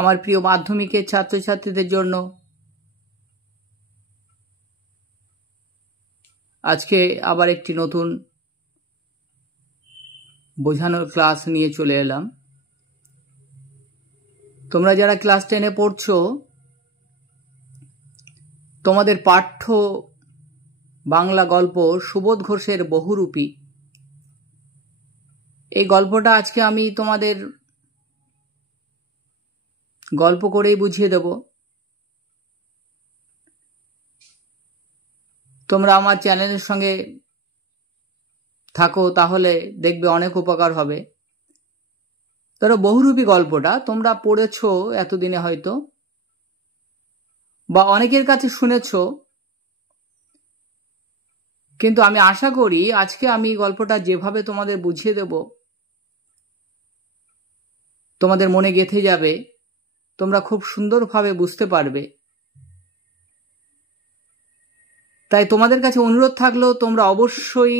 আমার প্রিয় মাধ্যমিকের ছাত্রছাত্রীদের জন্য আজকে আবার একটি নতুন বোঝানোর ক্লাস নিয়ে চলে এলাম। তোমরা যারা ক্লাস 10-এ পড়ছো, তোমাদের পাঠ্য বাংলা গল্প সুবোধ ঘোষের বহুরূপী, এই গল্পটা আজকে আমি তোমাদের গল্প করেই বুঝিয়ে দেব। তোমরা আমার চ্যানেলের সঙ্গে থাকো, তাহলে দেখবে অনেক উপকার হবে। ধরো বহুরূপী গল্পটা তোমরা পড়েছো এতদিনে হয়তো, বা অনেকের কাছে শুনেছো, কিন্তু আমি আশা করি আজকে আমি গল্পটা যেভাবে তোমাদের বুঝিয়ে দেব তোমাদের মনে গেঁথে যাবে, তোমরা খুব সুন্দরভাবে বুঝতে পারবে। তাই তোমাদের কাছে অনুরোধ থাকলো, তোমরা অবশ্যই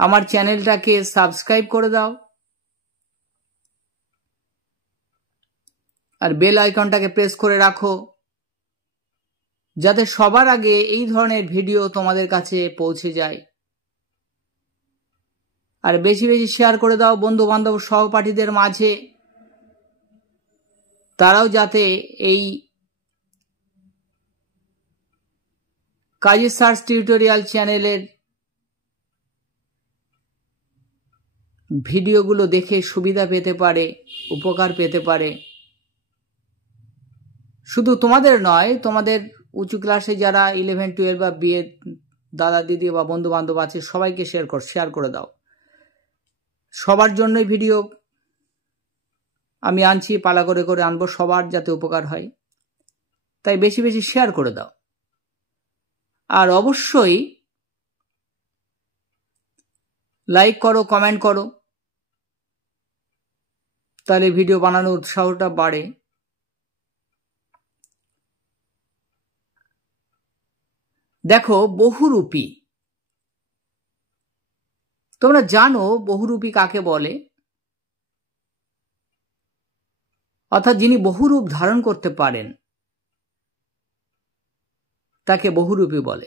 আমার চ্যানেলটাকে সাবস্ক্রাইব করে দাও আর বেল আইকনটাকে প্রেস করে রাখো, যাতে সবার আগে এই ধরনের ভিডিও তোমাদের কাছে পৌঁছে যায়। আর বেশি বেশি শেয়ার করে দাও বন্ধু বান্ধব সহপাঠীদের মাঝে, তারাও যাতে এই কাজী সার্চ টিউটোরিয়াল চ্যানেলের ভিডিওগুলো দেখে সুবিধা পেতে পারে, উপকার পেতে পারে। শুধু তোমাদের নয়, তোমাদের উঁচু ক্লাসে যারা 11, 12 বা বিএ দাদা দিদি বা বন্ধু বান্ধব আছে, সবাইকে শেয়ার করে দাও। সবার জন্যই ভিডিও আমি আনছি, পালা করে করে আনবো, সবার যাতে উপকার হয়। তাই বেশি বেশি শেয়ার করে দাও। আর অবশ্যই লাইক করো, কমেন্ট করো, তাহলে ভিডিও বানানোর উৎসাহটা বাড়ে। দেখো বহুরূপী, তোমরা জানো বহুরূপী কাকে বলে? অর্থাৎ যিনি বহুরূপ ধারণ করতে পারেন তাকে বহুরূপী বলে।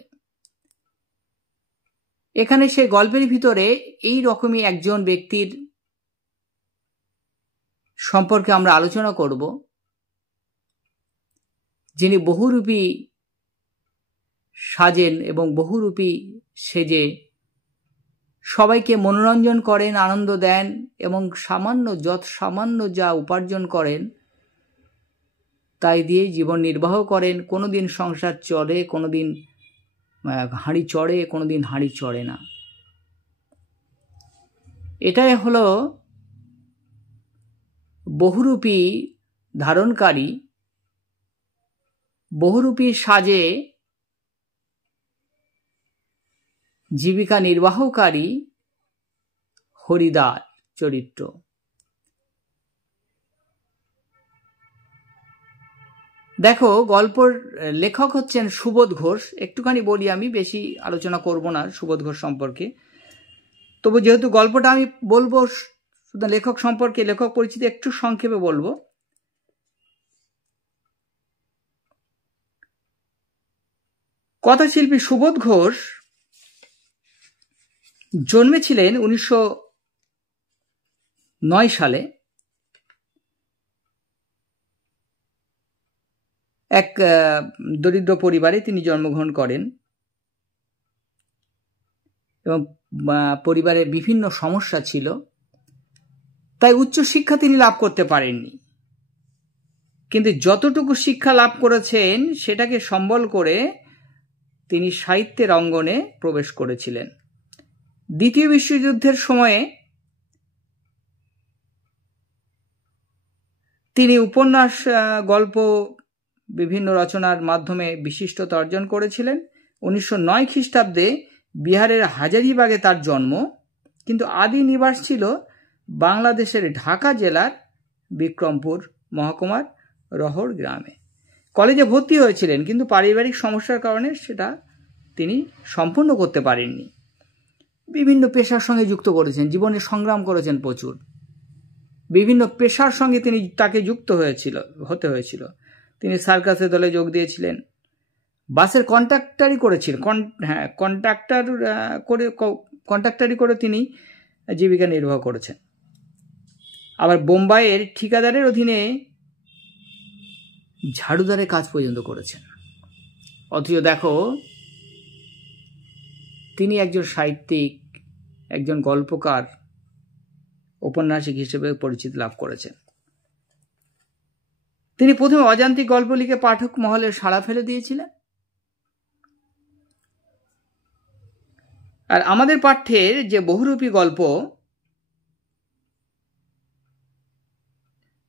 এখানে সে গল্পের ভিতরে এই রকমই একজন ব্যক্তির সম্পর্কে আমরা আলোচনা করব, যিনি বহুরূপী সাজেন এবং বহুরূপী সেজে সবাইকে মনোরঞ্জন করেন, আনন্দ দেন এবং সামান্য যা উপার্জন করেন তাই দিয়ে জীবন নির্বাহ করেন। কোনোদিন সংসার চলে, কোনোদিন হাঁড়ি চড়ে, কোনোদিন হাঁড়ি চড়ে না। এটাই হলো বহুরূপী ধারণকারী, বহুরূপী সাজে জীবিকা নির্বাহকারী হরিদার চরিত্র। দেখো গল্পের লেখক হচ্ছেন সুবোধ ঘোষ। একটুখানি বলি, আমি বেশি আলোচনা করব না সুবোধ ঘোষ সম্পর্কে, তবু যেহেতু গল্পটা আমি বলবো শুধু লেখক সম্পর্কে, লেখক পরিচিতি একটু সংক্ষেপে বলবো। কথাশিল্পী সুবোধ ঘোষ জন্মেছিলেন 1909 সালে এক দরিদ্র পরিবারে তিনি জন্মগ্রহণ করেন এবং পরিবারের বিভিন্ন সমস্যা ছিল, তাই উচ্চশিক্ষা তিনি লাভ করতে পারেননি। কিন্তু যতটুকু শিক্ষা লাভ করেছেন সেটাকে সম্বল করে তিনি সাহিত্যের অঙ্গনে প্রবেশ করেছিলেন। দ্বিতীয় বিশ্বযুদ্ধের সময়ে তিনি উপন্যাস, গল্প, বিভিন্ন রচনার মাধ্যমে বিশিষ্টতা অর্জন করেছিলেন। 1909 খ্রিস্টাব্দে বিহারের হাজারিবাগে তার জন্ম, কিন্তু আদি নিবাস ছিল বাংলাদেশের ঢাকা জেলার বিক্রমপুর মহকুমার রহর গ্রামে। কলেজে ভর্তি হয়েছিলেন, কিন্তু পারিবারিক সমস্যার কারণে সেটা তিনি সম্পূর্ণ করতে পারেননি। বিভিন্ন পেশার সঙ্গে যুক্ত করেছেন, জীবনে সংগ্রাম করেছেন প্রচুর। বিভিন্ন পেশার সঙ্গে তাকে যুক্ত হতে হয়েছিল। তিনি সার্কাসের দলে যোগ দিয়েছিলেন, বাসের কন্ট্রাক্টারি করেছিলেন, কন্ট্রাক্টারি করে তিনি জীবিকা নির্বাহ করেছেন। আবার বোম্বাইয়ের ঠিকাদারের অধীনে ঝাড়ুদারের কাজ পর্যন্ত করেছেন। অথচ দেখো, তিনি একজন সাহিত্যিক, একজন গল্পকার, ঔপন্যাসিক হিসেবে পরিচিতি লাভ করেছেন। তিনি প্রথমে অযান্ত্রিক গল্প লিখে পাঠক মহলে সাড়া ফেলে দিয়েছিলেন। আর আমাদের পাঠ্যের যে বহুরূপী গল্প,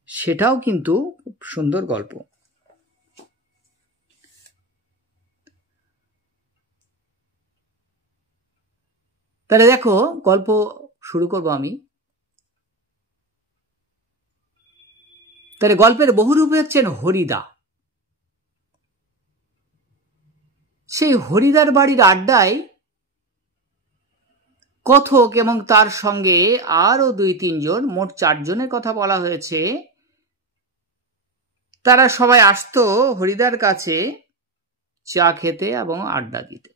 সেটাও কিন্তু খুব সুন্দর গল্প। তাহলে দেখো, গল্প শুরু করব আমি। তাহলে গল্পের বহুরূপী হচ্ছেন হরিদা। সেই হরিদার বাড়ির আড্ডায় কথক এবং তার সঙ্গে আরো 2-3 জন, মোট 4 জনের কথা বলা হয়েছে। তারা সবাই আসতো হরিদার কাছে চা খেতে এবং আড্ডা দিতে।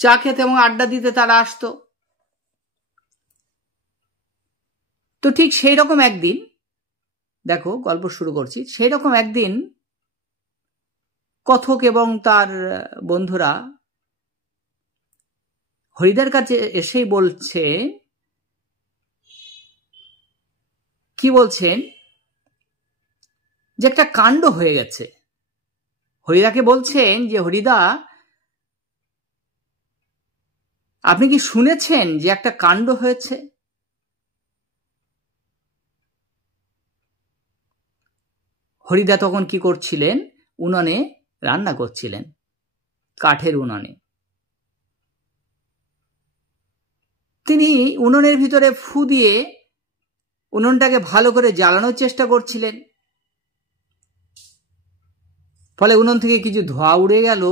চা খেতে এবং আড্ডা দিতে তারা আসতো। তো ঠিক সেই রকম একদিন, দেখো গল্প শুরু করছি, সেই রকম একদিন কথক এবং তার বন্ধুরা হরিদার কাছে এসেই বলছে, কি বলছেন, যে একটা কাণ্ড হয়ে গেছে। হরিদাকে বলছেন যে, হরিদা, আপনি কি শুনেছেন যে একটা কাণ্ড হয়েছে? হরিদা তখন কি করছিলেন? উনানে রান্না করছিলেন, কাঠের উনানে। তিনি উনুনের ভিতরে ফু দিয়ে উনুনটাকে ভালো করে জ্বালানোর চেষ্টা করছিলেন। ফলে উনুন থেকে কিছু ধোঁয়া উড়ে গেল,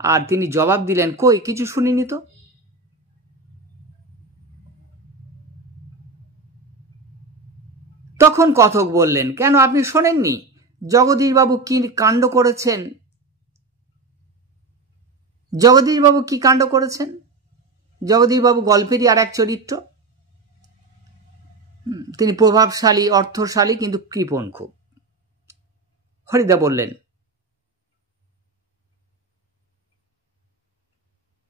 আর তিনি জবাব দিলেন, কই, কিছু শুনিনি তো। তখন কথক বললেন, কেন, আপনি শোনেননি জগদীশবাবু কি কাণ্ড করেছেন? জগদীশবাবু কি কাণ্ড করেছেন? জগদীশবাবু গল্পেরই আর এক চরিত্র। তিনি প্রভাবশালী, অর্থশালী, কিন্তু কৃপণ খুব। হরিদা বললেন,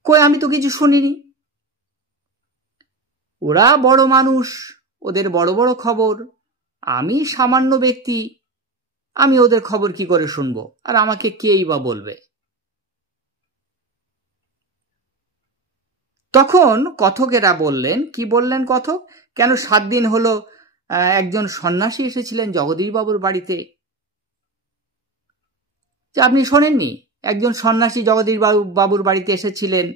কই, আমি তো কিছু শুনিনি। ওরা বড় মানুষ, ওদের বড় বড় খবর, আমি সামান্য ব্যক্তি, আমি ওদের খবর কি করে শুনবো? আর আমাকে কেই বা বলবে? তখন কথকেরা বললেন, কি বললেন কথক, কেন 7 দিন হলো একজন সন্ন্যাসী এসেছিলেন জগদীশবাবুর বাড়িতে, যে আপনি শোনেননি? একজন সন্ন্যাসী জগদীশবাবুর বাড়িতে এসেছিলেন,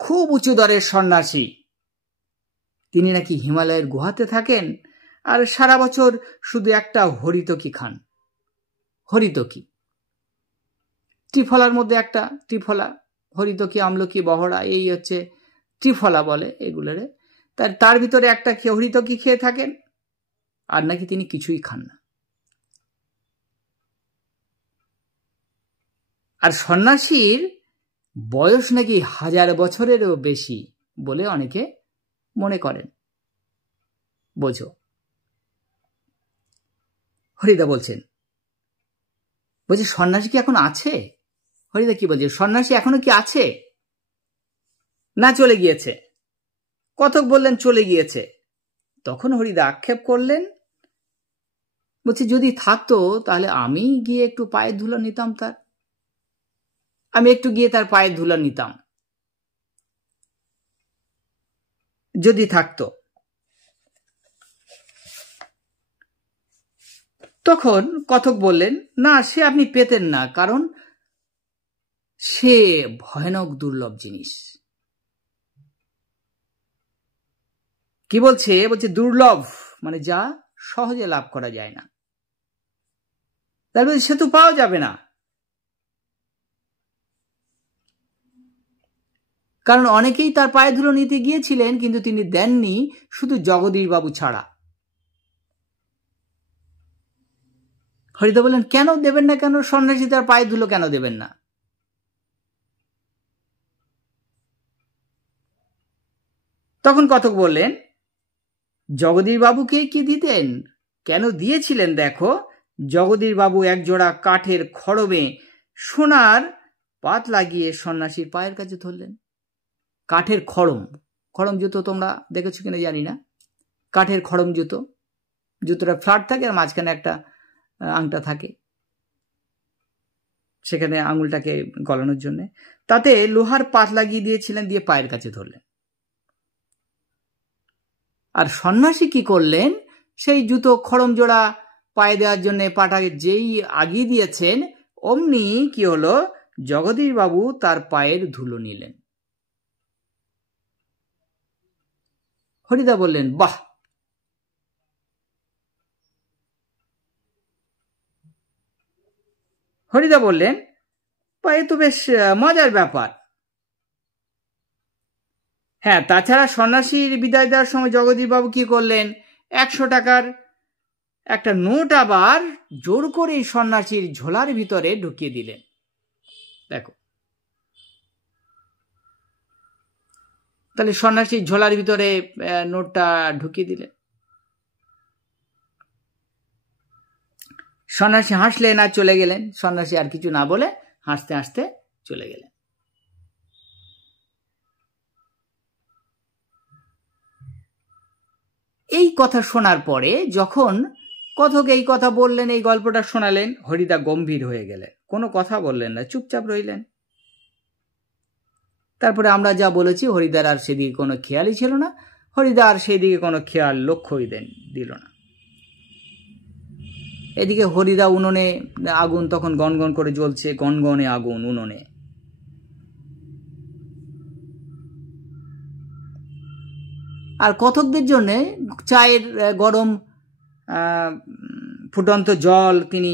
খুব উঁচু দরের সন্ন্যাসী। তিনি নাকি হিমালয়ের গুহাতে থাকেন, আর সারা বছর শুধু একটা হরিতকি খান। হরিতকি, ত্রিফলার মধ্যে একটা, ত্রিফলা, হরিতকি, আমলকি, বহড়া, এই হচ্ছে ত্রিফলা বলে এগুলোরে। তার ভিতরে একটা হরিতকি খেয়ে থাকেন, আর নাকি তিনি কিছুই খান না। আর সন্ন্যাসীর বয়স নাকি 1000 বছরেরও বেশি বলে অনেকে মনে করেন। বোঝো। হরিদা বলছেন, বলছে, সন্ন্যাসী কি এখন আছে? হরিদা কি বলছে, সন্ন্যাসী এখনো কি আছে? না, চলে গিয়েছে। কথক বললেন, চলে গিয়েছে। তখন হরিদা আক্ষেপ করলেন, বলছে, যদি থাকতো তাহলে আমি গিয়ে একটু পায়ের ধুলো নিতাম তার, আমি একটু গিয়ে তার পায়ের ধুলো নিতাম, যদি থাকতো। তখন কথক বললেন, না, সে আপনি পেতেন না, কারণ সে ভয়ানক দুর্লভ জিনিস। কি বলছে? বলছে দুর্লভ মানে যা সহজে লাভ করা যায় না। তার সে তো পাওয়া যাবে না। কারণ অনেকেই তার পায়ে ধুলো নিতে গিয়েছিলেন, কিন্তু তিনি দেননি, শুধু জগদীশবাবু ছাড়া। হরিদা বললেন, কেন দেবেন না? কেন সন্ন্যাসী তার পায়ে ধুলো কেন দেবেন না? তখন কতক বললেন, জগদীশবাবুকে কি দিতেন? কেন দিয়েছিলেন? দেখো, জগদীশবাবু একজোড়া কাঠের খড়মে সোনার পাত লাগিয়ে সন্ন্যাসীর পায়ের কাছে ধরলেন। কাঠের খড়ম, খড়ম জুতো তোমরা দেখেছো কিনা জানি না। কাঠের খড়ম জুতো, জুতোটা ফ্ল্যাট থাকে আর মাঝখানে একটা আংটা থাকে, সেখানে আঙুলটাকে গলানোর জন্য। তাতে লোহার পাত লাগিয়ে দিয়েছিলেন, দিয়ে পায়ের কাছে ধরলেন। আর সন্ন্যাসী কি করলেন? সেই জুতো খড়ম জোড়া পায়ে দেওয়ার জন্য পাটাকে যেই আগিয়ে দিয়েছেন, অমনি কি হলো, জগদীশবাবু তার পায়ের ধুলো নিলেন। হরিদা বললেন, বাহ, হরিদা বললেন, এ তো বেশ মজার ব্যাপার। হ্যাঁ, তাছাড়া সন্ন্যাসীর বিদায় দেওয়ার সময় জগদীশবাবু কি করলেন? 100 টাকার একটা নোট আবার জোর করে সন্ন্যাসীর ঝোলার ভিতরে ঢুকিয়ে দিলেন। দেখো, তাহলে সন্ন্যাসীর ঝোলার ভিতরে নোটটা ঢুকিয়ে দিলেন। সন্ন্যাসী হাসলেন আর চলে গেলেন। সন্ন্যাসী আর কিছু না বলে হাসতে হাসতে চলে গেলেন। এই কথা শোনার পরে যখন কথক এই কথা বললেন, এই গল্পটা শোনালেন, হরিদা গম্ভীর হয়ে গেলেন, কোনো কথা বললেন না, চুপচাপ রইলেন। তারপরে আমরা যা বলেছি, হরিদার আর সেদিকে কোনো খেয়ালই ছিল না। হরিদা আর সেই দিকে কোনো খেয়াল লক্ষ্যই দিল না। এদিকে হরিদা উনুনে আগুন তখন গনগন করে জ্বলছে, গনগনে আগুন উনুনে। আর কথকদের জন্য চায়ের গরম ফুটন্ত জল তিনি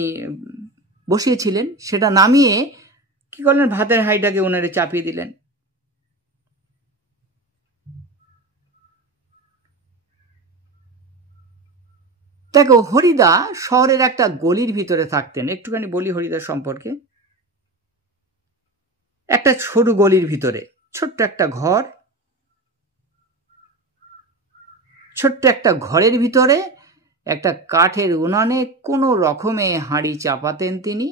বসিয়েছিলেন, সেটা নামিয়ে কি করলেন, ভাতের হাঁড়িটাকে উনুনে চাপিয়ে দিলেন। দেখো, হরিদা শহরের একটা গলির ভিতরে থাকতেন। একটুখানি বলি হরিদার সম্পর্কে। একটা সরু গলির ভিতরে ছোট্ট একটা ঘর, ছোট্ট একটা ঘরের ভিতরে একটা কাঠের উনানে কোনো রকমে হাঁড়ি চাপাতেন তিনি।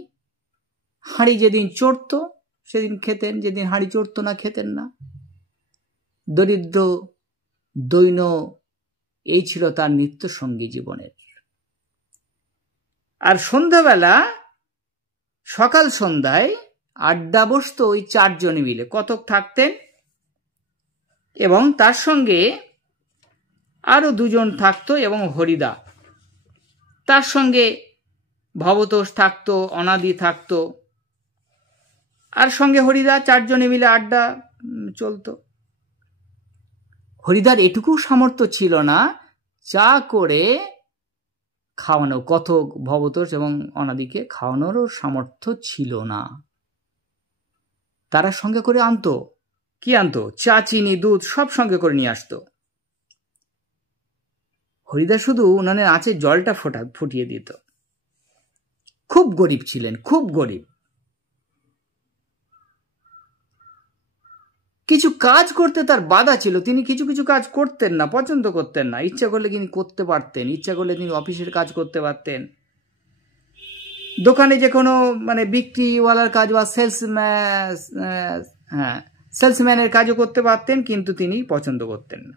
হাঁড়ি যেদিন চড়ত সেদিন খেতেন, যেদিন হাঁড়ি চড়ত না খেতেন না। দরিদ্র দৈন্য, এই ছিল তার নিত্য সঙ্গী জীবনের। আর সন্ধ্যাবেলা, সকাল সন্ধ্যায় আড্ডা বসত ওই 4 জনে মিলে। কথক থাকতেন এবং তার সঙ্গে আরো 2 জন থাকতো, এবং হরিদা তার সঙ্গে ভবতোষ থাকতো, অনাদি থাকতো, আর সঙ্গে হরিদা, 4 জনে মিলে আড্ডা চলতো। হরিদার এটুকু সামর্থ্য ছিল না চা করে খাওয়ানো, কথক, ভবতোষ এবং অনাদিকে খাওয়ানোরও সামর্থ্য ছিল না। তারা সঙ্গে করে আনতো, কি আনতো? চা, চিনি, দুধ সব সঙ্গে করে নিয়ে আসতো। হরিদা শুধু উনানের আঁচে জলটা ফুটিয়ে দিত। খুব গরিব ছিলেন, খুব গরিব। কিছু কাজ করতে তার বাধা ছিল, তিনি কিছু কিছু কাজ করতেন না, পছন্দ করতেন না। ইচ্ছা করলে তিনি করতে পারতেন, ইচ্ছা করলে তিনি অফিসের কাজ করতে পারতেন, দোকানে যে কোনো বিক্রিওয়ালার কাজ বা সেলসম্যানের কাজও করতে পারতেন, কিন্তু তিনি পছন্দ করতেন না।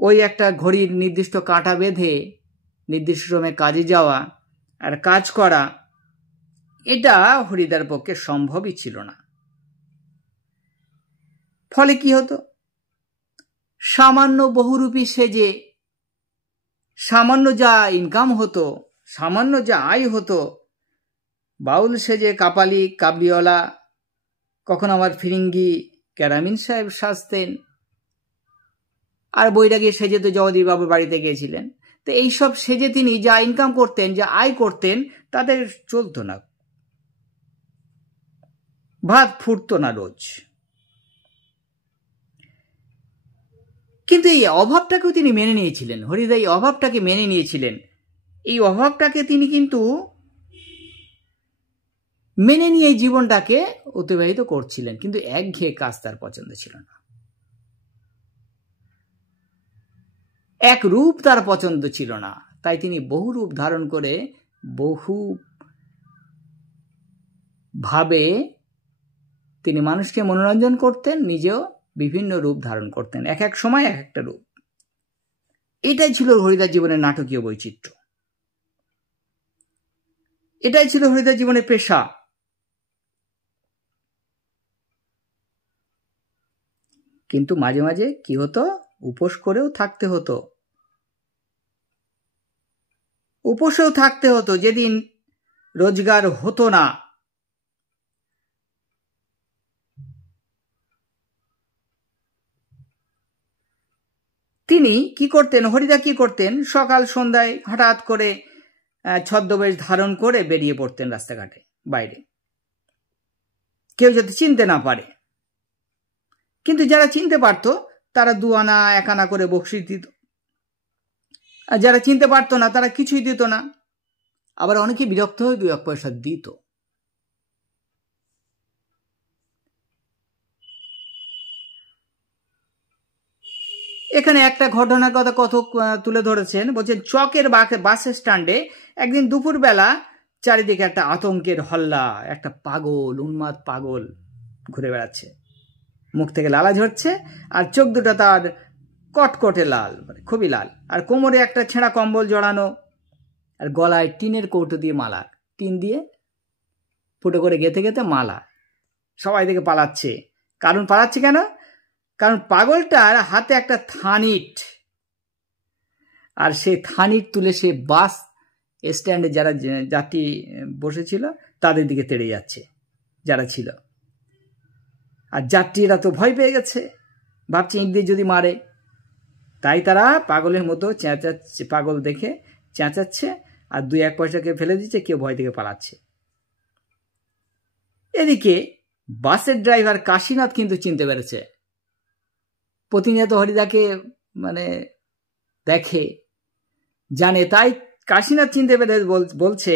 ওই একটা ঘড়ির নির্দিষ্ট কাঁটা বেঁধে নির্দিষ্ট সময়ে কাজে যাওয়া আর কাজ করা, এটা হরিদার পক্ষে সম্ভবই ছিল না। ফলে কি হতো? সামান্য বহুরূপী সেজে সামান্য যা ইনকাম হতো, সামান্য যা আয় হতো, বাউল সেজে কাপালি, কাবলিওয়ালা, কখন আমার ফিরিঙ্গি কেরামিন সাহেব সাজতেন, আর বৈরাগী সেজে তো জগদীশবাবুর বাড়িতে গিয়েছিলেন। তো এইসব সেজে তিনি যা ইনকাম করতেন, যা আয় করতেন, তাদের চলতো না। ভাত ফুটতো না রোজ। কিন্তু এই অভাবটাকেও তিনি মেনে নিয়েছিলেন। হরিদা এই অভাবটাকে মেনে নিয়েছিলেন। এই অভাবটাকে তিনি কিন্তু মেনে নিয়ে জীবনটাকে অতিবাহিত করছিলেন, কিন্তু একঘেয়ে কাজ তার পছন্দ ছিল না। এক রূপ তার পছন্দ ছিল না, তাই তিনি বহু রূপ ধারণ করে বহু ভাবে তিনি মানুষকে মনোরঞ্জন করতেন, নিজেও বিভিন্ন রূপ ধারণ করতেন, এক এক সময় এক একটা রূপ। এটাই ছিল হরিদার জীবনের নাটকীয় বৈচিত্র্য, এটাই ছিল হরিদার জীবনের পেশা। কিন্তু মাঝে মাঝে কি হতো, উপোস করেও থাকতে হতো, উপোসেও থাকতে হতো। যেদিন রোজগার হতো না, তিনি কি করতেন, হরিদা কি করতেন, সকাল সন্ধ্যায় হঠাৎ করে ছদ্মবেশ ধারণ করে বেরিয়ে পড়তেন রাস্তাঘাটে বাইরে, কেউ যাতে চিনতে না পারে। কিন্তু যারা চিনতে পারতো তারা 2 আনা 1 আনা করে বকশিশ দিত, আর যারা চিনতে পারতো না তারা কিছুই দিত না। আবার অনেকে বিরক্ত হয়ে 2-1 পয়সা দিত। এখানে একটা ঘটনার কথা কথক তুলে ধরেছেন, বলছেন চকের বাস স্ট্যান্ডে একদিন দুপুরবেলা চারিদিকে একটা আতঙ্কের হল্লা, একটা পাগল, উন্মাদ পাগল ঘুরে বেড়াচ্ছে, মুখ থেকে লালা ঝরছে, আর চোখ দুটো তার কটকটে লাল, মানে খুবই লাল, আর কোমরে একটা ছেঁড়া কম্বল জড়ানো, আর গলায় টিনের কৌটো দিয়ে মালা, টিন দিয়ে ফুটো করে গেঁথে গেঁথে মালা। সবাই দিকে পালাচ্ছে। কারণ পালাচ্ছে কেন? কারণ পাগলটার হাতে একটা থানিট, আর সেই থানিট তুলে সে বাস স্ট্যান্ডে যারা যাত্রী বসেছিল তাদের দিকে তেড়ে যাচ্ছে যারা ছিল। আর যাত্রীরা তো ভয় পেয়ে গেছে, ভাবছে ইট দিয়ে যদি মারে, তাই তারা পাগলের মতো চেঁচাচ্ছে, পাগল দেখে চেঁচাচ্ছে, আর 2-1 পয়সাকে ফেলে দিচ্ছে, কেউ ভয় থেকে পালাচ্ছে। এদিকে বাসের ড্রাইভার কাশীনাথ কিন্তু চিনতে পেরেছে, প্রতিনিয়ত হরিদাকে মানে দেখে, জানে, তাই কাশীনাথ চিনতে পেরে বলছে,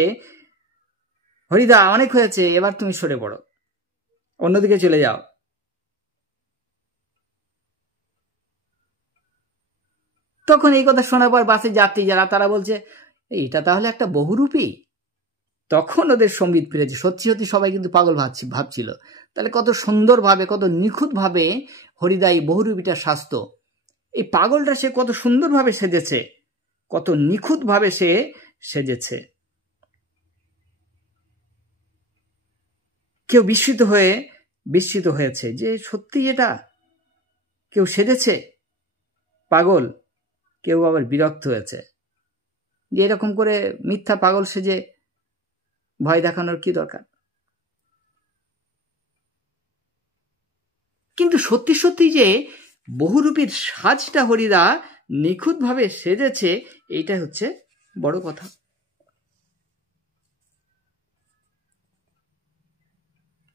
হরিদা অনেক হয়েছে, এবার তুমি সরে পড়ো, অন্যদিকে চলে যাও। তখন এই কথা শোনার পর বাসের যাত্রী যারা, তারা বলছে এটা তাহলে একটা বহুরূপী। তখন ওদের সঙ্গীত ফিরেছে, সত্যি সত্যি সবাই কিন্তু পাগল ভাবছিল, তাহলে কত সুন্দরভাবে, কত নিখুঁতভাবে হরিদা এই বহুরূপীটা সাজত। এই পাগলটা সে কত সুন্দরভাবে সেজেছে, কত নিখুঁতভাবে সে সেজেছে। কেউ বিস্মিত হয়েছে যে সত্যি এটা কেউ সেজেছে পাগল, কেউ আবার বিরক্ত হয়েছে যে এরকম করে মিথ্যা পাগল সেজে ভয় দেখানোর কি দরকার। কিন্তু সত্যি সত্যি যে বহুরূপীর সাজটা হরিদা নিখুঁতভাবে সেজেছে, এইটাই হচ্ছে বড় কথা।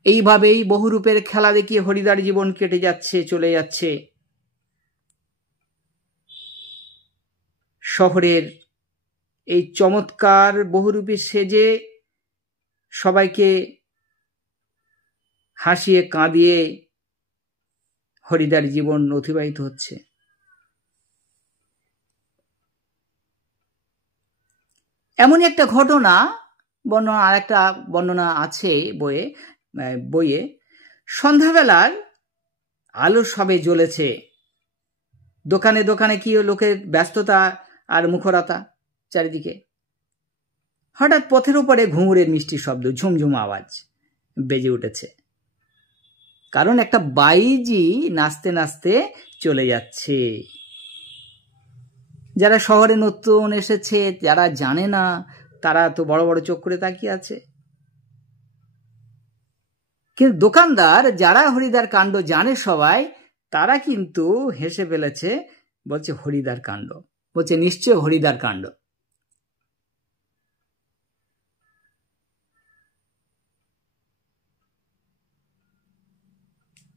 এইভাবেই বহুরূপের খেলা দেখিয়ে হরিদার জীবন কেটে যাচ্ছে, চলে যাচ্ছে। শহরের এই চমৎকার বহুরূপী সেজে সবাইকে হাসিয়ে কাঁদিয়ে হরিদার জীবন অতিবাহিত হচ্ছে। এমনই একটা ঘটনা আর একটা বর্ণনা আছে বইয়ে। সন্ধ্যাবেলার আলো সবে জ্বলেছে, দোকানে দোকানে কি লোকের ব্যস্ততা আর মুখরতা চারিদিকে। হঠাৎ পথের উপরে ঘুঙুরের মিষ্টি শব্দ, ঝুমঝুম আওয়াজ বেজে উঠেছে, কারণ একটা বাইজি নাচতে নাচতে চলে যাচ্ছে। যারা শহরে নতুন এসেছে, যারা জানে না, তারা তো বড় বড় চোখ করে তাকিয়ে আছে। কিন্তু দোকানদার যারা হরিদার কাণ্ড জানে সবাই, তারা কিন্তু হেসে ফেলেছে, বলছে হরিদার কাণ্ড, বলছে নিশ্চয় হরিদার কাণ্ড।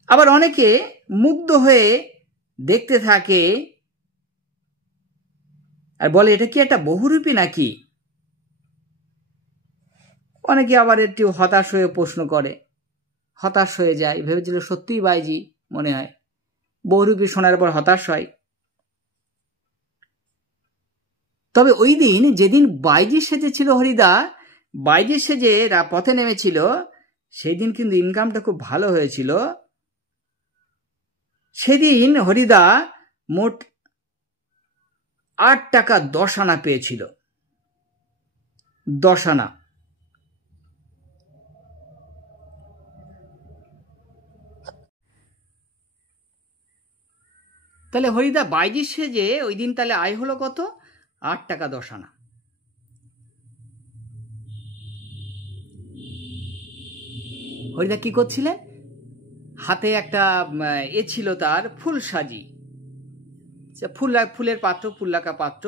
আবার অনেকে মুগ্ধ হয়ে দেখতে থাকে আর বলে এটা কি একটা বহুরূপী নাকি। অনেকে আবার একটু হতাশ হয়ে প্রশ্ন করে, হতাশ হয়ে যায়, ভেবেছিল সত্যিই বাইজি মনে হয়, বহুরূপী শোনার পর হতাশ হয়। তবে ওই দিন যেদিন বাইজি সেজেছিল হরিদা, বাইজি সেজে পথে নেমেছিল, সেই দিন কিন্তু ইনকামটা খুব ভালো হয়েছিল। সেদিন হরিদা মোট 8 টাকা 10 আনা পেয়েছিল। 10 আনা। তাহলে হরিদা বাইজি সেজে ওই দিন তাহলে আয় হলো কত? 8 টাকা 10 আনা। হরিদা কি করছিলেন? হাতে একটা ছিল তার ফুল সাজি, ফুলের পাত্র, ফুল রাখা পাত্র,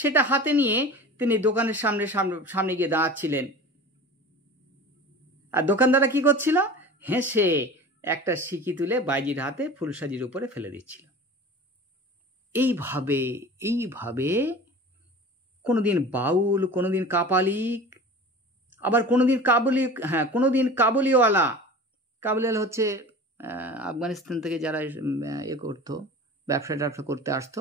সেটা হাতে নিয়ে তিনি দোকানের সামনে গিয়ে দাঁড়াচ্ছিলেন। আর দোকানদাররা কি করছিল? হেসে একটা সিকি তুলে বাইজির হাতে ফুলসাজির উপরে ফেলে দিচ্ছিল। এইভাবে কোনোদিন বাউল, কোনোদিন কাপালিক, আবার কোনোদিন কাবুলিওয়ালা। কাবুলিওয়ালা হচ্ছে আফগানিস্তান থেকে যারা করতো, ব্যবসা করতে আসতো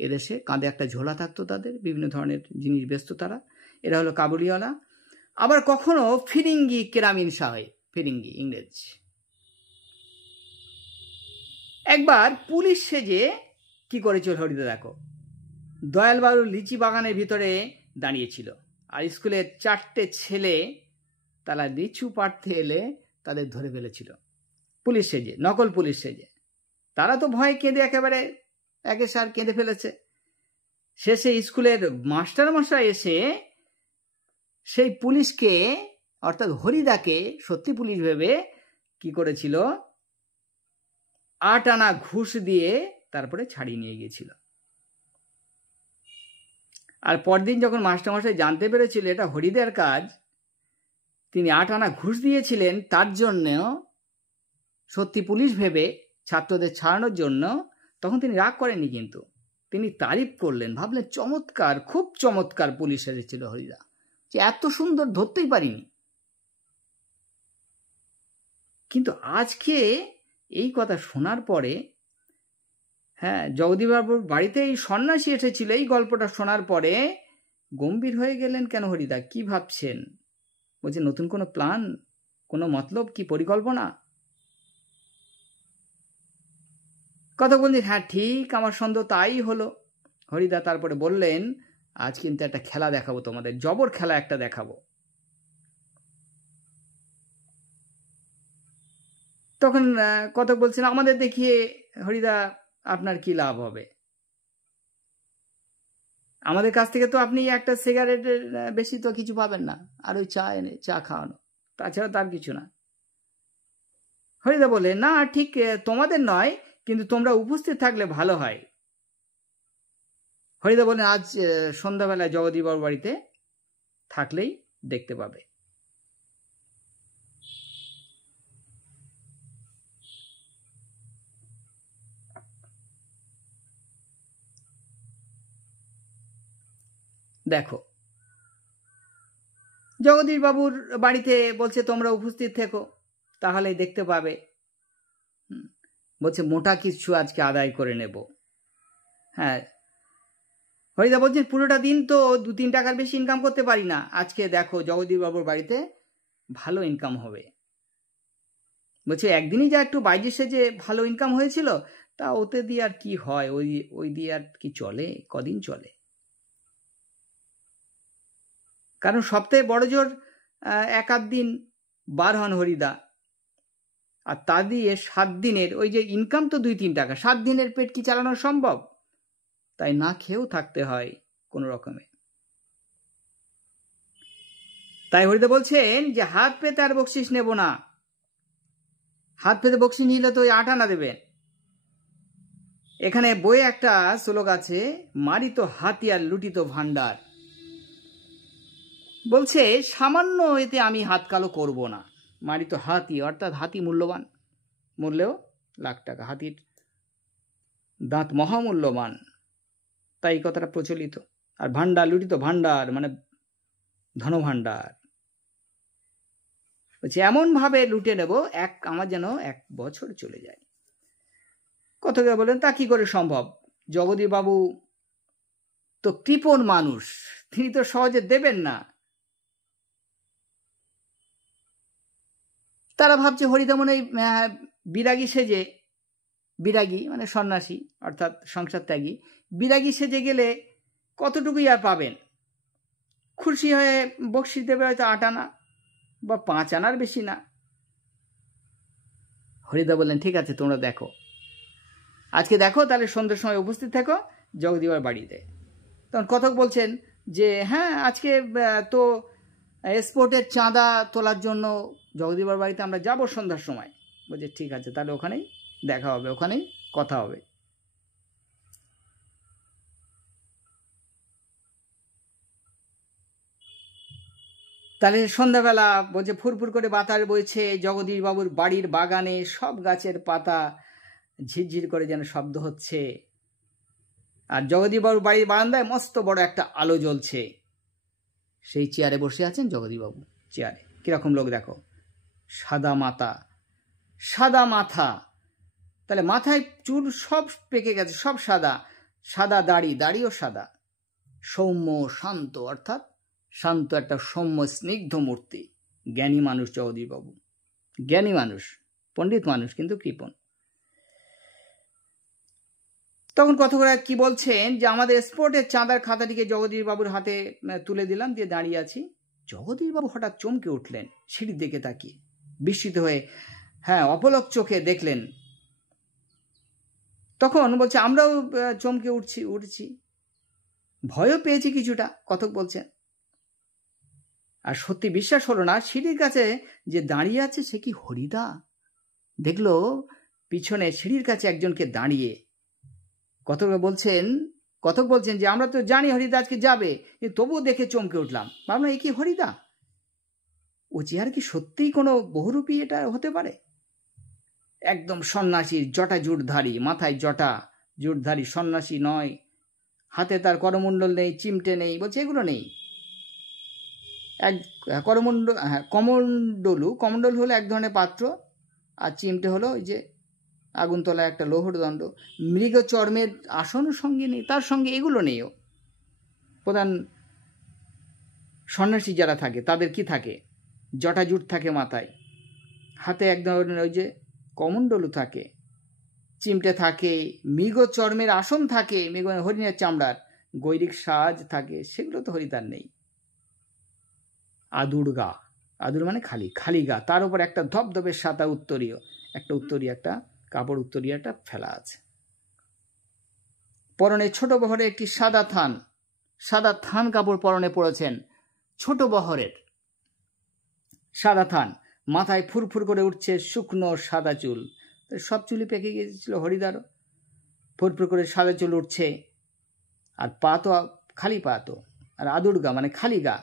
এদেশে, কাঁধে একটা ঝোলা থাকতো তাদের, বিভিন্ন ধরনের জিনিস বেচতো তারা, এরা হলো কাবুলিওয়ালা। আবার কখনো ফিরিঙ্গি, কেরামিন সাহেব, ফিরিঙ্গি ইংরেজ। একবার পুলিশ সেজে কি করেছিল হরিদা দেখো, দয়ালবাবুর লিচি বাগানের ভিতরে দাঁড়িয়েছিল, আর স্কুলের 4টে ছেলে তারা লিচু পাড়তে এলে তাদের ধরে ফেলেছিল পুলিশ সেজে, নকল পুলিশ সেজে। তারা তো ভয়ে কেঁদে একেবারে একেসার কেঁদে ফেলেছে। শেষে স্কুলের মাস্টারমশাই এসে সেই পুলিশকে, অর্থাৎ হরিদাকে সত্যি পুলিশ ভেবে কি করেছিল, 8 আনা ঘুষ দিয়ে তারপরে ছাড়িয়ে নিয়ে গিয়েছিল। আর পরদিন যখন মাস্টারমশাই জানতে পেরেছিল এটা হরিদার কাজ, তিনি 8 আনা ঘুষ দিয়েছিলেন তার জন্য, সত্যি পুলিশ ভেবে ছাত্রদের ছাড়ানোর জন্য, তখন তিনি রাগ করেননি, কিন্তু তিনি তারিফ করলেন, ভাবলেন চমৎকার, খুব চমৎকার পুলিশ এসেছিল হরিদা, যে এত সুন্দর ধরতেই পারিনি। কিন্তু আজকে এই কথা শোনার পরে, জগদীশবাবুর বাড়িতে এই সন্ন্যাসী এসেছিল, এই গল্পটা শোনার পরে গম্ভীর হয়ে গেলেন কেন হরিদা? কি ভাবছেন? বলছে নতুন কোনো প্ল্যান, কোনো মতলব, কি পরিকল্পনা? কথা বলছি, হ্যাঁ ঠিক, আমার সন্দেহ তাই হলো। হরিদা তারপরে বললেন, আজ কিন্তু একটা খেলা দেখাবো তোমাদের, জবর খেলা একটা দেখাবো। তখন কতক বলছেন, আমাদের দেখিয়ে হরিদা আপনার কি লাভ হবে? আমাদের কাছ থেকে তো আপনি একটা সিগারেটের বেশি তো কিছু পাবেন না, আর ওই চা খাওয়ানো, তাছাড়া তার কিছু না। হরিদা বলে, না ঠিক তোমাদের নয়, কিন্তু তোমরা উপস্থিত থাকলে ভালো হয়। হরিদা বলেন, আজ সন্ধ্যাবেলায় জগদীশবাবুর বাড়িতে থাকলেই দেখতে পাবে। দেখো, জগদীশবাবুর বাড়িতে বলছে তোমরা উপস্থিত থেকো, তাহলে দেখতে পাবে। বলছে মোটা কিছু আজকে আদায় করে নেব। হ্যাঁ, হরিদা বলছেন পুরোটা দিন তো 2-3 টাকার বেশি ইনকাম করতে পারি না, আজকে দেখো জগদীশবাবুর বাড়িতে ভালো ইনকাম হবে। বলছে একদিনই যা একটু বাইরে সেজে ভালো ইনকাম হয়েছিল, তা ওতে দিয়ে আর কি হয়, ওই দিয়ে আর কি চলে, কদিন চলে। কারণ সপ্তাহে বড় জোর 1-8 দিন বার হন হরিদা, আর তা দিয়ে 7 দিনের ওই যে ইনকাম তো 2-3 টাকা, 7 দিনের পেট কি চালানো সম্ভব? তাই না খেয়েও থাকতে হয় কোনো রকমে। তাই হরিদা বলছেন যে হাত পেতে আর বকশিস নেব না, হাত পেতে বকশিস নিলে তো ওই 8 আনা দেবেন। এখানে বইয়ে একটা শ্লোক আছে, মারিত হাতি আর লুটিত ভান্ডার। বলছে সামান্য এতে আমি হাত কালো করব না। মারিত হাতি অর্থাৎ হাতি মূল্যবান, মূল্যেও লাখ টাকা। হাতির দাঁত মহামূল্যবান, তাই এই কথাটা প্রচলিত। আর ভাণ্ডার লুটিত, ভাণ্ডার মানে ধনভাণ্ডার। বলছে এমনভাবে লুটে নেব আমার যেন 1 বছর চলে যায়। কথকে বলেন তা কি করে সম্ভব? জগদীশ বাবু তো কৃপণ মানুষ, তিনি তো সহজে দেবেন না। তারা ভাবছে হরিদা মনে বিরাগী সেজে, বিরাগী মানে সন্ন্যাসী অর্থাৎ সংসার ত্যাগী, বিরাগী সেজে গেলে কতটুকুই আর পাবেন। খুশি হয়ে বকশিস দেবে হয়তো 8 আনা বা 5 আনার বেশি না। হরিদা বললেন ঠিক আছে তোমরা দেখো, আজকে দেখো, তাহলে সন্ধ্যের সময় উপস্থিত থেকো জগদীবার বাড়িতে। তখন কথক বলছেন যে হ্যাঁ আজকে তো এক্সপোর্টের চাঁদা তোলার জন্য জগদীবার বাড়িতে আমরা যাব সন্ধ্যার সময়। বলছে ঠিক আছে, তাহলে ওখানেই দেখা হবে, ওখানেই কথা হবে। তাহলে সন্ধ্যাবেলা বলছে ফুরফুর করে বাতাস বইছে, জগদীশ বাবুর বাড়ির বাগানে সব গাছের পাতা ঝিরঝির করে যেন শব্দ হচ্ছে, আর জগদীশ বাবুর বাড়ির বারান্দায় মস্ত বড় একটা আলো জ্বলছে। সেই চেয়ারে বসে আছেন জগদীশ বাবু, চেয়ারে। কিরকম লোক দেখো, সাদা মাথা, সাদা মাথা, তাহলে মাথায় চুল সব পেকে গেছে, সব সাদা, সাদা দাড়ি, দাড়িও সাদা। সৌম্য শান্ত, অর্থাৎ শান্ত একটা সৌম্য স্নিগ্ধ মূর্তি। জ্ঞানী মানুষ জগদীশ বাবু, জ্ঞানী মানুষ, পণ্ডিত মানুষ, কিন্তু কৃপণ। তখন কথকরা কি বলছেন যে আমাদের এক্সপোর্টের চাঁদার খাতাটিকে জগদীশ বাবুর হাতে তুলে দিলাম, দিয়ে দাঁড়িয়ে আছি। জগদীশ বাবু হঠাৎ চমকে উঠলেন, সিঁড়ির দিকে তাকিয়ে বিস্মিত হয়ে, হ্যাঁ অপলক চোখে দেখলেন। তখন বলছে আমরাও চমকে উঠছি, ভয়ও পেয়েছি কিছুটা, কথক বলছেন। আর সত্যি বিশ্বাস হলো না, সিঁড়ির কাছে যে দাঁড়িয়ে আছে সে কি হরিদা। দেখলো পিছনে সিঁড়ির কাছে একজনকে দাঁড়িয়ে। কথক বলছেন যে আমরা তো জানি হরিদা আজকে যাবে, কিন্তু তবুও দেখে চমকে উঠলাম, ভাবলাম এ কি হরিদা, ও চেহারা কি সত্যিই কোনো বহুরূপী এটা হতে পারে? একদম সন্ন্যাসীর জটা জুটধারী, মাথায় জটা জুটধারী, সন্ন্যাসী নয়, হাতে তার করমণ্ডল নেই, চিমটে নেই, বলছে এগুলো নেই। এক কমণ্ডল হলো এক ধরনের পাত্র, আর চিমটে হলো ওই যে আগুনতলা একটা লোহর দণ্ড। মৃগ চর্মের আসন সঙ্গে নেই, তার সঙ্গে এগুলো নেইও। প্রধান সন্ন্যাসী যারা থাকে তাদের কি থাকে, জটাজুট থাকে মাথায়, হাতে এক ধরনের ওই যে কমণ্ডলু থাকে, চিমটে থাকে, মৃগ চর্মের আসন থাকে, মৃগ হরিণের চামড়ার, গৈরিক সাজ থাকে, সেগুলো তো হরিদার নেই। আদুর গা, আদুর মানে খালি, খালি গা, তার উপর একটা ধবধবে সাদা উত্তরীয়, একটা কাপড় উত্তরীয় একটা ফেলা আছে। পরনে ছোট বহরের একটি সাদা থান কাপড় পরনে পড়েছেন, ছোট বহরের সাদা থান। মাথায় ফুরফুর করে উঠছে শুকনো সাদা চুল, সব চুলি পেকে গিয়েছিল হরিদারও, ফুরফুর করে সাদা চুল উঠছে। আর পা তো খালি পা তো, আর আদুর গা মানে খালি গা,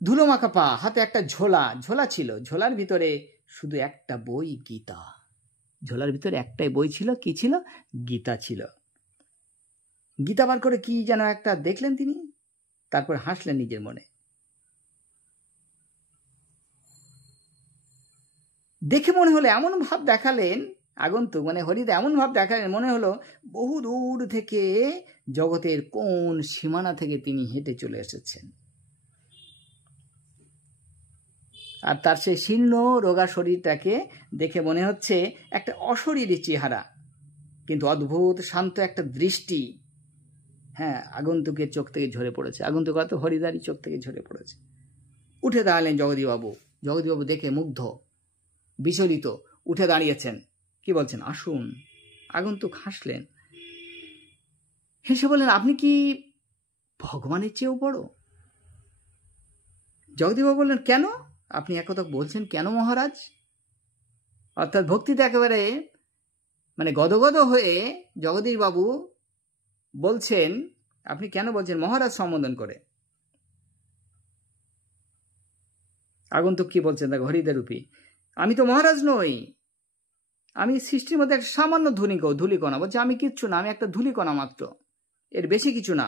ধুলো মাখা পা, হাতে একটা ঝোলা ছিল, ঝোলার ভিতরে শুধু একটা বই, গীতা। ঝোলার ভিতরে একটাই বই ছিল, কি ছিল? গীতা ছিল। গীতা বার করে কি যেন একটা দেখলেন তিনি, তারপর হাসলেন নিজের মনে। দেখে মনে হলো, এমন ভাব দেখালেন আগন্তুক, মানে হরিদা এমন ভাব দেখালেন, মনে হলো বহু দূর থেকে, জগতের কোন সীমানা থেকে তিনি হেঁটে চলে এসেছেন। আর তার সেই শীর্ণ রোগা শরীরটাকে দেখে মনে হচ্ছে একটা অশরীরী চেহারা, কিন্তু অদ্ভুত শান্ত একটা দৃষ্টি, হ্যাঁ, আগন্তুকের চোখ থেকে ঝরে পড়েছে। আগন্তুক অত হরিদারই চোখ থেকে ঝরে পড়েছে। উঠে দাঁড়ালেন জগদীশবাবু। জগদীশবাবু দেখে মুগ্ধ, বিচলিত, উঠে দাঁড়িয়েছেন। কি বলছেন? আসুন। আগন্তুক হাসলেন, হেসে বললেন, আপনি কি ভগবানের চেয়েও বড়? জগদীশবাবু বললেন, কেন? আপনি একথা বলছেন কেন মহারাজ? অর্থাৎ ভক্তিতে একেবারে মানে গদগদ হয়ে জগদীশবাবু বলছেন, আপনি কেন বলছেন মহারাজ সম্বোধন করে? আগন্তুক কি বলছেন? দেখো হরিদারূপী, আমি তো মহারাজ নই, আমি সৃষ্টির মধ্যে একটা সামান্য ধূলিকণা। বলছে আমি কিচ্ছু না, আমি একটা ধূলিকণা মাত্র, এর বেশি কিছু না।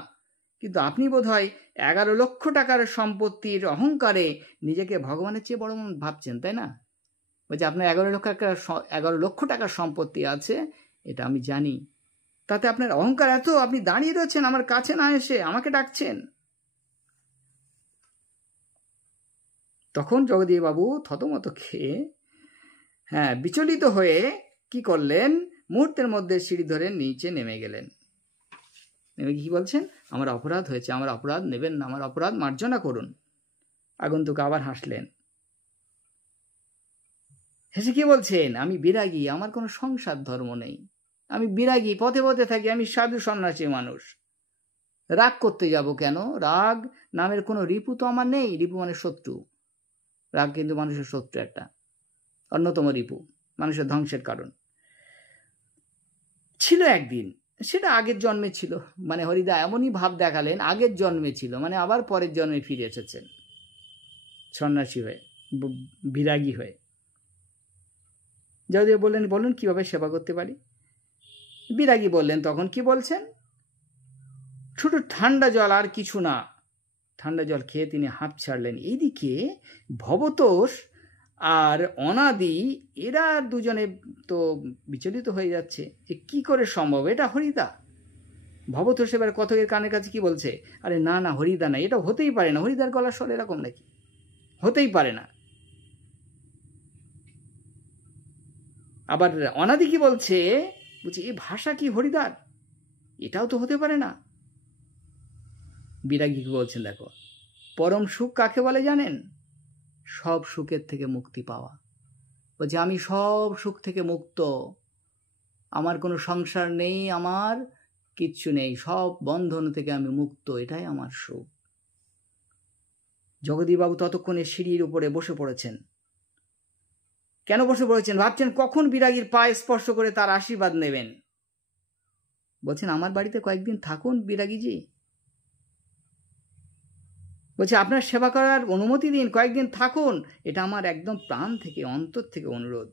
কিন্তু আপনি বোধহয় 11 লক্ষ টাকার সম্পত্তির অহংকারে নিজেকে ভগবানের চেয়ে বড় ভাবছেন, তাই না? বলছে আপনার 11 লক্ষ টাকার সম্পত্তি আছে, এটা আমি জানি, তাতে আপনার অহংকার এত, আপনি দাঁড়িয়ে রয়েছেন আমার কাছে না এসে আমাকে ডাকছেন। তখন জগদীশ বাবু থতমত খেয়ে বিচলিত হয়ে কি করলেন, মুহূর্তের মধ্যে সিঁড়ি ধরে নিচে নেমে গেলেন। নেমে কি বলছেন, আমার অপরাধ হয়েছে, আমার অপরাধ নেবেন না, আমার অপরাধ মার্জনা করুন। আগন্তুক আবার হাসলেন, হেসে কি বলছেন, আমি বিরাগী, আমার কোনো সংসার ধর্ম নেই, আমি বিরাগী, পথে পথে থাকি, আমি সাধু সন্ন্যাসী মানুষ, রাগ করতে যাব কেন? রাগ নামের কোনো রিপু তো আমার নেই। রিপু মানে শত্রু। রাগ কিন্তু মানুষের শত্রু, একটা অন্যতম রিপু, মানুষের ধ্বংসের কারণ। ছিল একদিন, সেটা আগের জন্মে ছিল। মানে হরিদা এমনই ভাব দেখালেন, আগের জন্মে ছিল, মানে আবার পরের জন্মে ফিরে এসেছেন সন্ন্যাসী হয়ে, বিরাগী হয়ে। যদি বললেন, বলুন কিভাবে সেবা করতে পারি? বিরাগী বললেন, তখন কি বলছেন, শুধু ঠান্ডা জল আর কিছু না। ঠান্ডা জল খেয়ে তিনি হাঁপ ছাড়লেন। এইদিকে ভবতোষ আর অনাদি এরা দুজনে তো বিচলিত হয়ে যাচ্ছে যে কি করে সম্ভব, এটা হরিদা। ভবতোষ এবার কথকের কানের কাছে কি বলছে, আরে না না, হরিদা না, এটা হতেই পারে না, হরিদার গলার স্বর এরকম নাকি, হতেই পারে না। আবার অনাদি কি বলছে, বলছে এই ভাষা কি হরিদার, এটাও তো হতে পারে না। বিরাগী কি বলছেন, দেখো পরম সুখ কাকে বলে জানেন? সব সুখের থেকে মুক্তি পাওয়া। বলছে আমি সব সুখ থেকে মুক্ত, আমার কোনো সংসার নেই, আমার কিচ্ছু নেই, সব বন্ধন থেকে আমি মুক্ত, এটাই আমার সুখ। জগদীশবাবু ততক্ষণে সিঁড়ির উপরে বসে পড়েছেন। কেন বসে পড়েছেন? ভাবছেন কখন বিরাগীর পায়ে স্পর্শ করে তার আশীর্বাদ নেবেন। বলছেন আমার বাড়িতে কয়েকদিন থাকুন বিরাগীজি। বলছে আপনার সেবা করার অনুমতি দিন, কয়েকদিন থাকুন, এটা আমার একদম প্রাণ থেকে, অন্তর থেকে অনুরোধ।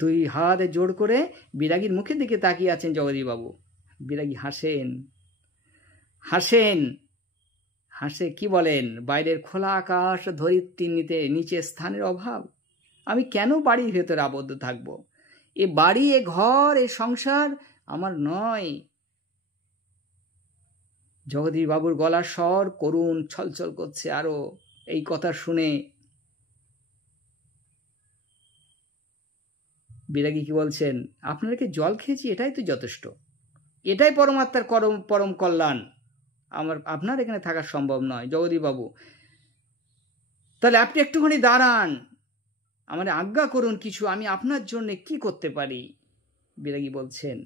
দুই হাত জোড় করে বিরাগীর মুখের দিকে তাকিয়ে আছেন জগদীশবাবু। বিরাগী হাসেন, হাসেন, হাসে কি বলেন, বাইরের খোলা আকাশ ধরিত্রীর নিচে স্থানের অভাব, আমি কেন বাড়ির ভেতরে আবদ্ধ থাকবো? এ বাড়ি, এ ঘর, এ সংসার আমার নয়। জগদীশবাবুর গলার স্বর করুণ, ছলছল করছে আরো এই কথা শুনে। বিরাগী কি বলছেন, আপনাকে জল খেয়েছি, এটাই তো যথেষ্ট, এটাই পরমাত্মার পরম কল্যাণ, আপনার এখানে থাকা সম্ভব নয়। জগদীশবাবু তাহলে আপনি একটুখানি দাঁড়ান, আমার আজ্ঞা করুন কিছু, আমি আপনার জন্য কি করতে পারি? বিরাগী বলছেন,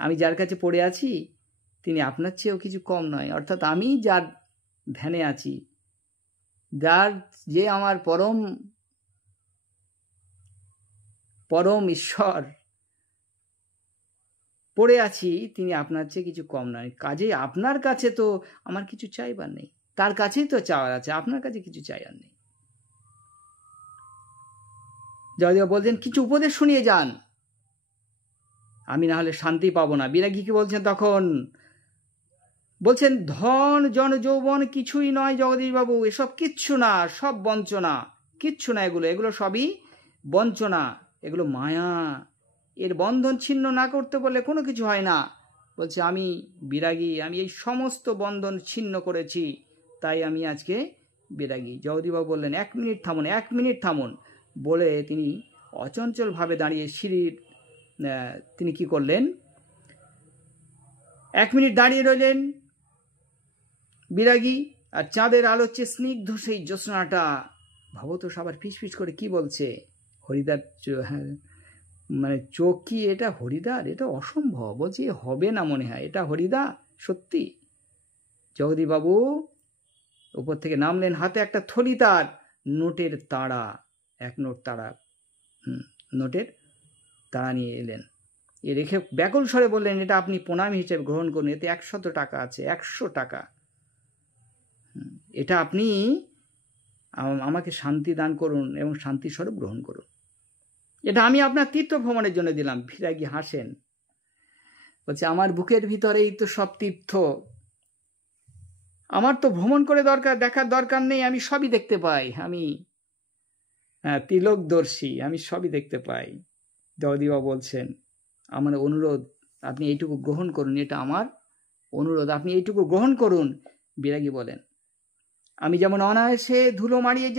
আমি যার কাছে পড়ে আছি তিনি আপনার চেয়েও কিছু কম নয়, অর্থাৎ আমি যার ধ্যানে আছি, যে আমার পরম পরম ঈশ্বর পড়ে আছি, তিনি আপনার চেয়ে কিছু কম নয়। কাজেই আপনার কাছে তো আমার কিছু চাইবার নেই, তার কাছেই তো চাওয়ার আছে, আপনার কাছে কিছু চাইবার নেই। জয়দেব বলছেন কিছু উপদেশ শুনিয়ে যান, আমি না হলে শান্তি পাবো না। বিরাগী কি বলছেন তখন? বলছেন ধন জন যৌবন কিছুই নয় জগদীশবাবু, এসব কিচ্ছু না, সব বঞ্চনা, কিচ্ছু না, এগুলো সবই বঞ্চনা, এগুলো মায়া, এর বন্ধন ছিন্ন না করতে বললে কোনো কিছু হয় না। বলছে আমি বিরাগী, আমি এই সমস্ত বন্ধন ছিন্ন করেছি, তাই আমি আজকে বিরাগী। জগদীশবাবু বললেন 1 মিনিট থামুন, 1 মিনিট থামুন, বলে তিনি অচঞ্চলভাবে দাঁড়িয়ে সিঁড়ির তিনি কি করলেন, 1 মিনিট দাঁড়িয়ে রইলেন বিরাগী। আর চাঁদের আলোচ্ছে স্নিগ্ধ সেই জ্যোৎস্নাটা। ভবতোষ আবার ফিসফিস করে কি বলছে, হরিদার মানে চোখ কি এটা হরিদার? এটা অসম্ভব, বলছি হবে না মনে হয়, এটা হরিদা সত্যি। জগদীশবাবু উপর থেকে নামলেন, হাতে একটা থলি, তার নোটের তাড়া, 1 নোট তাড়া, নোটের তাড়া নিয়ে এলেন। এ রেখে ব্যাকুল স্বরে বললেন, এটা আপনি প্রণামী হিসেবে গ্রহণ করুন, এতে 100 টাকা আছে, 100 টাকা, এটা আপনি আমাকে শান্তি দান করুন এবং শান্তি স্বরূপ গ্রহণ করুন। এটা আমি আপনার তীর্থ ভ্রমণের জন্য দিলাম। বিরাগী হাসেন, বলছে আমার বুকের ভিতরেই তো সব তীর্থ, আমার তো ভ্রমণ করে দেখার দরকার নেই, আমি সবই দেখতে পাই, আমি তিলকদর্শী, আমি সবই দেখতে পাই। জগদীবাবু বলছেন আমার অনুরোধ আপনি এইটুকু গ্রহণ করুন, এটা আমার অনুরোধ, আপনি এইটুকু গ্রহণ করুন। বিরাগী বলেন আমি যেমন অনায়াসে ধুলো মারিয়ে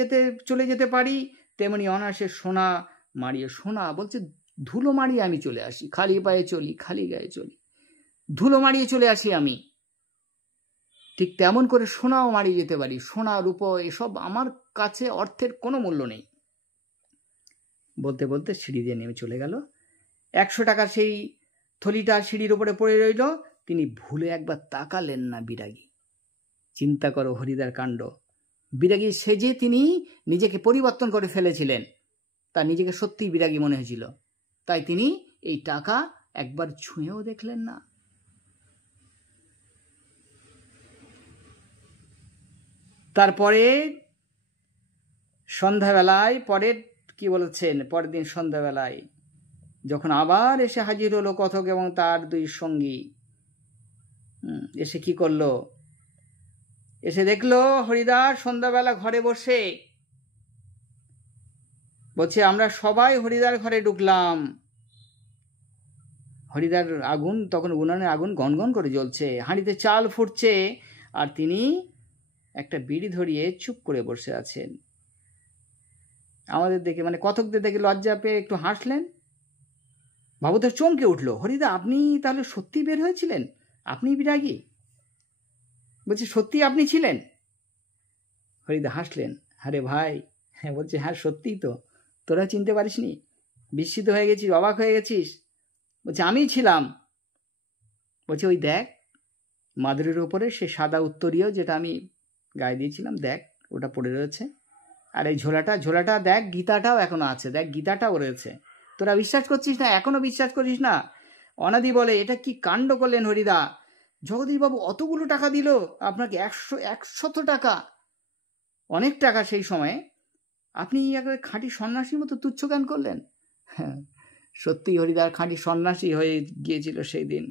চলে যেতে পারি, তেমনি অনায়াসে সোনা মারিয়ে, সোনা বলছে ধুলো মারিয়ে আমি চলে আসি, খালি পায়ে চলি, খালি গায়ে চলি, ধুলো মারিয়ে চলে আসি আমি, ঠিক তেমন করে সোনাও মারিয়ে যেতে পারি। সোনা রূপ এসব আমার কাছে অর্থের কোনো মূল্য নেই। বলতে বলতে সিঁড়ি দিয়ে নেমে চলে গেল। 100 টাকার সেই থলিটা সিঁড়ির উপরে পড়ে রইল। তিনি ভুলে একবার তাকালেন না বিরাগী। চিন্তা করো হরিদার কাণ্ড। বিরাগী সেজে তিনি নিজেকে পরিবর্তন করে ফেলেছিলেন, তার নিজেকে সত্যিই বিরাগী মনে হয়েছিল, তাই তিনি এই টাকা একবার ছুঁয়েও দেখলেন না। তারপরে সন্ধ্যাবেলায় পরের দিন সন্ধ্যাবেলায় যখন আবার এসে হাজির হলো কথক এবং তার 2 সঙ্গী, এসে কি করলো, এসে দেখলো হরিদার সন্ধ্যাবেলা ঘরে বসে বলছে আমরা সবাই হরিদার ঘরে ঢুকলাম। হরিদার আগুন তখন উনানের আগুন গনগন করে জ্বলছে, হাঁড়িতে চাল ফুটছে, আর তিনি একটা বিড়ি ধরিয়ে চুপ করে বসে আছেন। আমাদের দেখে কথকদের দেখে লজ্জা পেয়ে একটু হাসলেন। বাবুদের চমকে উঠল, হরিদা আপনি তাহলে সত্যি বের হয়েছিলেন, আপনি বিরাগী? বলছে সত্যি আপনি ছিলেন? হরিদা হাসলেন, আরে ভাই, বলছে হ্যাঁ সত্যিই তো, তোরা চিনতে পারিসনি? বিস্মিত হয়ে গেছিস, অবাক হয়ে গেছিস? বলছে আমিই ছিলাম। বলছে ওই দেখ মাদুরের ওপরে সে সাদা উত্তরীয় যেটা আমি গায়ে দিয়েছিলাম, দেখ ওটা পড়ে রয়েছে, আর এই ঝোলাটা দেখ, গীতাটাও এখনো আছে, দেখ গীতাটাও রয়েছে। তোরা বিশ্বাস করছিস না, এখনো বিশ্বাস করিস না? অনাদি বলে এটা কি কাণ্ড করলেন হরিদা, জগদীশবাবু অতগুলো টাকা দিল আপনাকে, 100 টাকা, অনেক টাকা সেই সময়ে, আপনি একবারে খাঁটি সন্ন্যাসীর মতো তুচ্ছ জ্ঞান করলেন। হ্যাঁ সত্যি হরিদার খাঁটি সন্ন্যাসী হয়ে গিয়েছিল সেই দিন।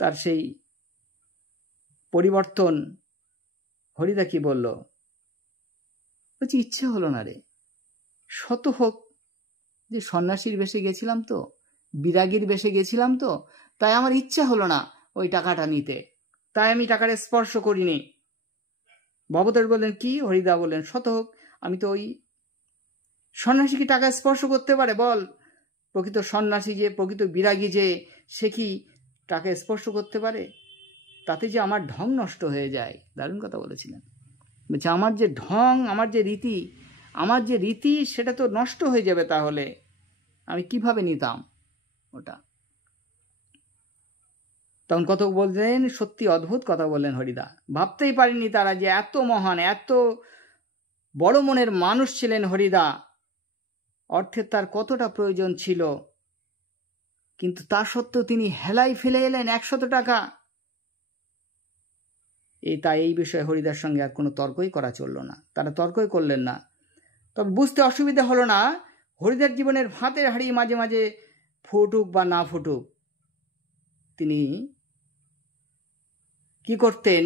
তার সেই পরিবর্তন হরিদা কি বলল, বলছি ইচ্ছে হলো না রে, শত হোক যে সন্ন্যাসীর বেশে গেছিলাম তো, বিরাগীর বেশে গেছিলাম তো, তাই আমার ইচ্ছে হলো না ওই টাকাটা নিতে, তাই আমি টাকাটা স্পর্শ করিনি। ভবতোষ বললেন কি? হরিদা বললেন শত হোক, আমি তো ওই সন্ন্যাসী কি টাকা স্পর্শ করতে পারে বল? প্রকৃত সন্ন্যাসী যে, প্রকৃত বিরাগী যে, সে কি টাকা স্পর্শ করতে পারে? তাতে যে আমার ঢং নষ্ট হয়ে যায়। দারুণ কথা বলেছিলেন। বলছে আমার যে ঢং, আমার যে রীতি সেটা তো নষ্ট হয়ে যাবে, তাহলে আমি কিভাবে নিতাম ওটা? তখন কত বললেন, সত্যি অদ্ভুত কথা বললেন হরিদা। ভাবতেই পারেননি তারা যে এত মহান, এত বড় মনের মানুষ ছিলেন হরিদা। অর্থের তার কতটা প্রয়োজন ছিল, কিন্তু তা সত্ত্বেও তিনি হেলাই ফেলে এলেন 100 টাকা। তাই এই বিষয়ে হরিদার সঙ্গে আর কোনো তর্কই করা চলল না, তারা তর্কই করলেন না। তবে বুঝতে অসুবিধা হলো না, হরিদার জীবনের ভাতের হাঁড়ি মাঝে মাঝে ফুটুক বা না ফুটুক, তিনি কি করতেন,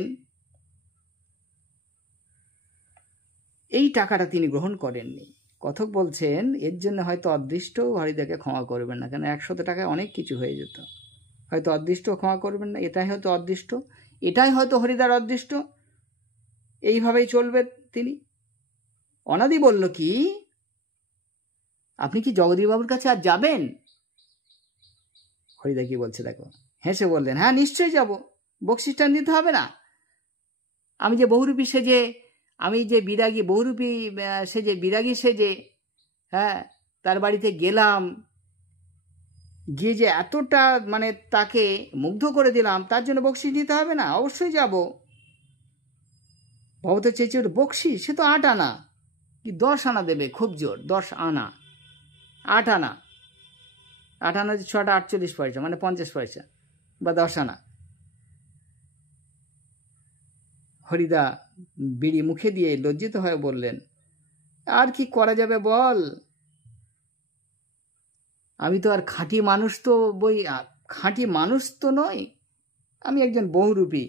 এই টাকাটা তিনি গ্রহণ করেননি। কথক বলছেন এর জন্য হয়তো অদৃষ্ট হরিদাকে ক্ষমা করবেন না, কেন 100 টাকায় অনেক কিছু হয়ে যেত, হয়তো অদৃষ্ট ক্ষমা করবেন না, এটাই হয়তো অদৃষ্ট, এটাই হয়তো হরিদার অদৃষ্ট, এইভাবেই চলবে তিনি। অনাদি বলল কি, আপনি কি জগদীশবাবুর কাছে আর যাবেন? হরিদা কি বলছে দেখো, হেসে বললেন হ্যাঁ নিশ্চয়ই যাব, বকশিসটা নিতে হবে না? আমি যে বহুরূপী সেজে, আমি যে বিরাগী বহুরূপী সেজে, বিরাগী সেজে, হ্যাঁ তার বাড়িতে গেলাম, গিয়ে যে এতটা তাকে মুগ্ধ করে দিলাম, তার জন্য বকশিস নিতে হবে না? অবশ্যই যাব। ভবত চেয়েছে বকশিস, সে তো 8 আনা কি 10 আনা দেবে, খুব জোর 10 আনা, 8 আনা, 8 আনা 6টা 48 পয়সা, 50 পয়সা বা 10 আনা। হরিদা বিড়ি মুখে দিয়ে লজ্জিত হয়ে বললেন, আর কি করা যাবে বল, আমি তো আর খাঁটি মানুষ তো নই, আমি একজন বহুরূপী,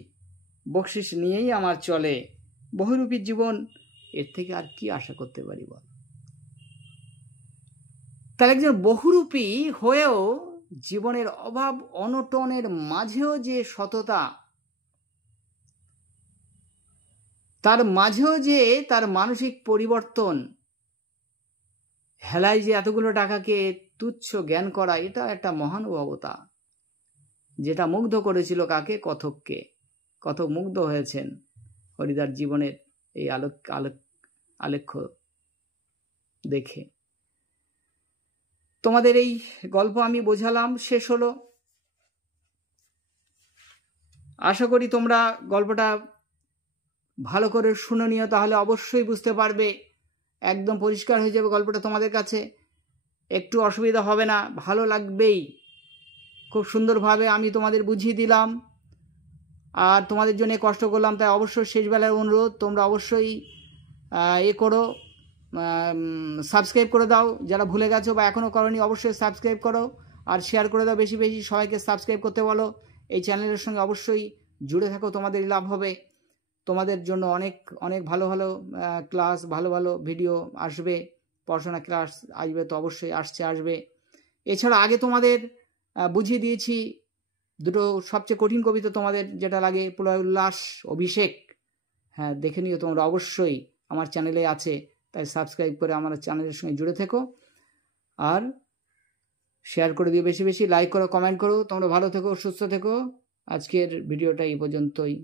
বকশিস নিয়েই আমার চলে, বহুরূপী জীবন, এর থেকে আর কি আশা করতে পারি বল। তাহলে একজন বহুরূপী হয়েও জীবনের অভাব অনটনের মাঝেও যে সততা, তার মাঝেও যে তার মানসিক পরিবর্তন, হেলায় যে এতগুলো টাকাকে তুচ্ছ জ্ঞান করা, এটা একটা মহানুভবতা, যেটা মুগ্ধ করেছিল কাকে? কথককে। কথক মুগ্ধ হয়েছেন হরিদার জীবনের এই আলেখ্য দেখে। তোমাদের এই গল্প আমি বোঝালাম, শেষ হলো। আশা করি তোমরা গল্পটা ভালো করে শুনে নিও, তাহলে অবশ্যই বুঝতে পারবে, একদম পরিষ্কার হয়ে যাবে গল্পটা তোমাদের কাছে, একটু অসুবিধা হবে না, ভালো লাগবেই। খুব সুন্দরভাবে আমি তোমাদের বুঝিয়ে দিলাম, আর তোমাদের জন্য কষ্ট করলাম, তাই অবশ্যই শেষবেলার অনুরোধ, তোমরা অবশ্যই করো, সাবস্ক্রাইব করে দাও, যারা ভুলে গেছো বা এখনও করোনি অবশ্যই সাবস্ক্রাইব করো, আর শেয়ার করে দাও বেশি বেশি, সবাইকে সাবস্ক্রাইব করতে বলো। এই চ্যানেলের সঙ্গে অবশ্যই জুড়ে থাকো, তোমাদেরই লাভ হবে। তোমাদের জন্য অনেক অনেক ভালো ভালো ক্লাস, ভালো ভালো ভিডিও আসবে, পড়াশোনা ক্লাস আসবে তো অবশ্যই আসবে। এছাড়া আগে তোমাদের বুঝিয়ে দিয়েছি দুটো সবচেয়ে কঠিন কবিতা, তোমাদের যেটা লাগে, প্রলয় উল্লাস, অভিষেক, হ্যাঁ দেখে নিও তোমরা, অবশ্যই আমার চ্যানেলে আছে, তাই সাবস্ক্রাইব করে আমার চ্যানেলের সঙ্গে জুড়ে থেকো, আর শেয়ার করে দিও বেশি বেশি, লাইক করো, কমেন্ট করো। তোমরা ভালো থেকো, সুস্থ থেকো। আজকের ভিডিওটা এই পর্যন্তই।